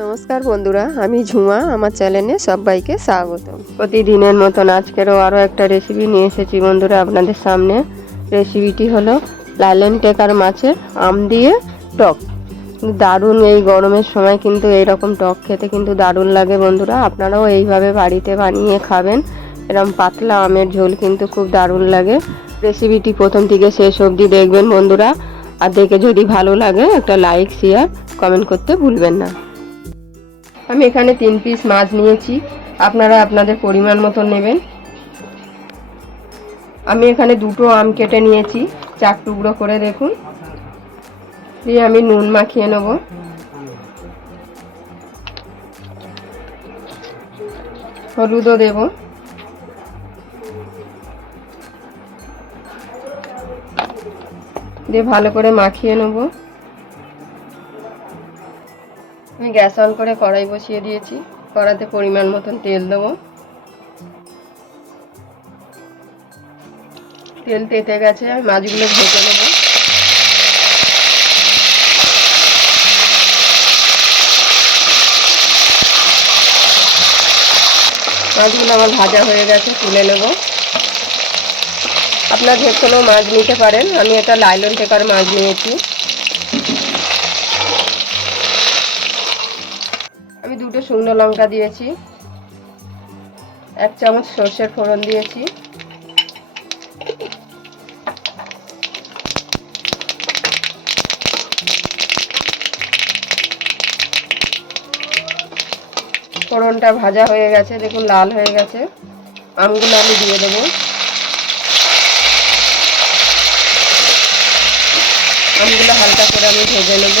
নমস্কার বন্ধুরা, আমি ঝুমা, আমার চ্যানেলে সবাইকে স্বাগত প্রতিদিনের মতন আজকেরও আরও একটা রেসিপি নিয়ে এসেছি বন্ধুরা আপনাদের সামনে। রেসিপিটি হলো লাইলেন টেকার মাছের আম দিয়ে টক। দারুণ এই গরমের সময় কিন্তু এই রকম টক খেতে কিন্তু দারুণ লাগে বন্ধুরা। আপনারাও এইভাবে বাড়িতে বানিয়ে খাবেন। এরকম পাতলা আমের ঝোল কিন্তু খুব দারুণ লাগে। রেসিপিটি প্রথম থেকে শেষ অবধি দেখবেন বন্ধুরা। আর দেখে যদি ভালো লাগে একটা লাইক শেয়ার কমেন্ট করতে ভুলবেন না। আমি এখানে তিন পিস মাছ নিয়েছি। আপনারা আপনাদের পরিমাণ মতো নেবেন। আমি এখানে দুটো আম কেটে নিয়েছি। চার টুকরো করে দেখুন। দিয়ে আমি নুন মাখিয়ে নেব। হলুদও দেব। দিয়ে ভালো করে মাখিয়ে নেব। আমি গ্যাস অন করে কড়াই বসিয়ে দিয়েছি। কড়াতে পরিমাণ মতন তেল দেবো। তেল তেতে গেছে, আমি মাছগুলো ভেজে নেব। মাছগুলো আমার ভাজা হয়ে গেছে, তুলে নেব। আপনার যে কোনো মাছ নিতে পারেন। আমি এটা লাইলন টেকার মাছ নিয়েছি। দুটো শুকনো লঙ্কা দিয়েছি। এক চামচ সর্ষের ফোড়ন দিয়েছি। ফোড়নটা ভাজা হয়ে গেছে, দেখুন লাল হয়ে গেছে। আমগুলো আমি দিয়ে দেবো। আমগুলো হালকা করে আমি ভেজে নেব।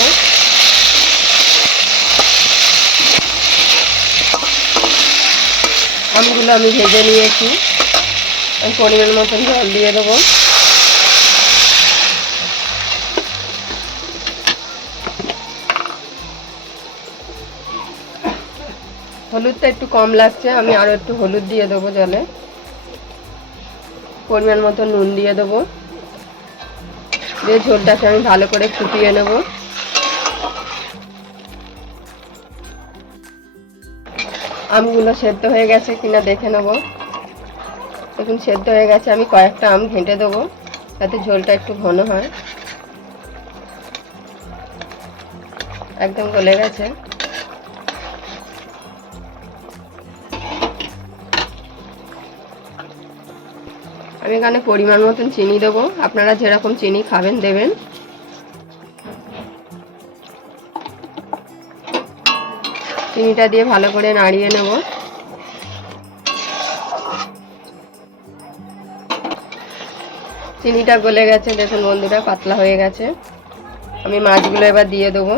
আমগুলো আমি ভেজে নিয়েছি। আমি পরিমাণ মতন জল দিয়ে দেবো। হলুদটা একটু কম লাগছে, আমি আরও একটু হলুদ দিয়ে দেবো জলে। পরিমাণ মতো নুন দিয়ে দেবো। দিয়ে ঝোলটাকে আমি ভালো করে ফুটিয়ে নেব। আমগুলো সেদ্ধ হয়ে গেছে কিনা দেখে নেব। দেখুন, সেদ্ধ হয়ে গেছে। আমি কয়েকটা আম ঘেঁটে দেবো, যাতে ঝোলটা একটু ঘন হয়। একদম গলে গেছে। আমি এখানে পরিমাণ মতন চিনি দেবো। আপনারা যেরকম চিনি খাবেন, দেবেন। চিনিটা দিয়ে ভালো করে নাড়িয়ে নেব। চিনিটা গলে গেছে, দেখুন বন্ধুরা, পাতলা হয়ে গেছে। আমি মাছগুলো এবার দিয়ে দেবো।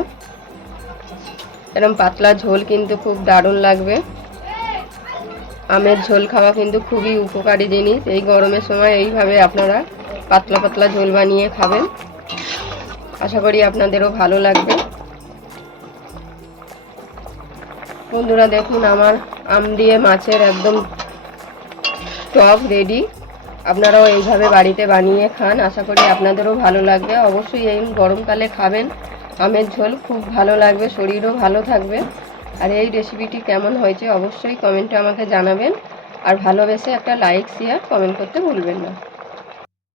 এরকম পাতলা ঝোল কিন্তু খুব দারুণ লাগবে। আমের ঝোল খাওয়া কিন্তু খুবই উপকারী জিনিস। এই গরমের সময় এইভাবে আপনারা পাতলা পাতলা ঝোল বানিয়ে খাবেন। আশা করি আপনাদেরও ভালো লাগবে। বন্ধুরা দেখুন আমার আম দিয়ে মাছের একদম টক রেডি। আপনারাও এইভাবে বাড়িতে বানিয়ে খান, আশা করি আপনাদেরও ভালো লাগবে। অবশ্যই এই গরমকালে খাবেন আমের ঝোল, খুব ভালো লাগবে, শরীরও ভালো থাকবে। আর এই রেসিপিটি কেমন হয়েছে অবশ্যই কমেন্টে আমাকে জানাবেন। আর ভালোবেসে একটা লাইক শেয়ার কমেন্ট করতে ভুলবেন না।